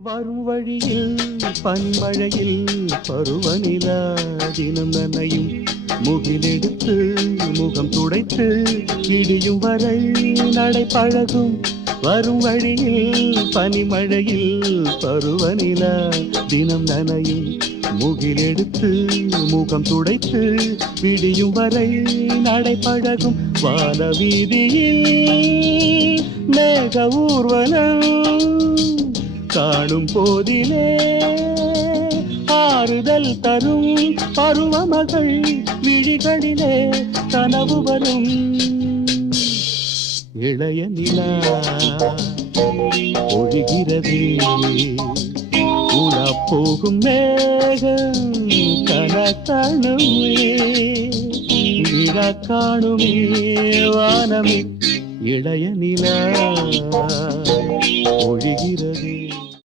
வரும் வழியில் பனிமழையில் பருவநிலா தினம் நனையும் முகிலெடுத்து முகம் துடைத்து இடியும் வரை நடை பழகும். வரும் வழியில் பனிமழையில் பருவநிலா தினம் நனையும் முகிலெடுத்து முகம் துடைத்து விடியும் வரை நடை பழகும். வான வீதியில் மேக ஊர்வலம் காணும் போதிலே ஆறுதல் தரும் பருவமகள் விழிகளிலே கனவு வரும். இளைய நிலா ஒழுகிறது உலா போகும் மேகம் கனக்காணுமே விழா காணுமே வானமே. இளைய நிலா ஒழுகிறது.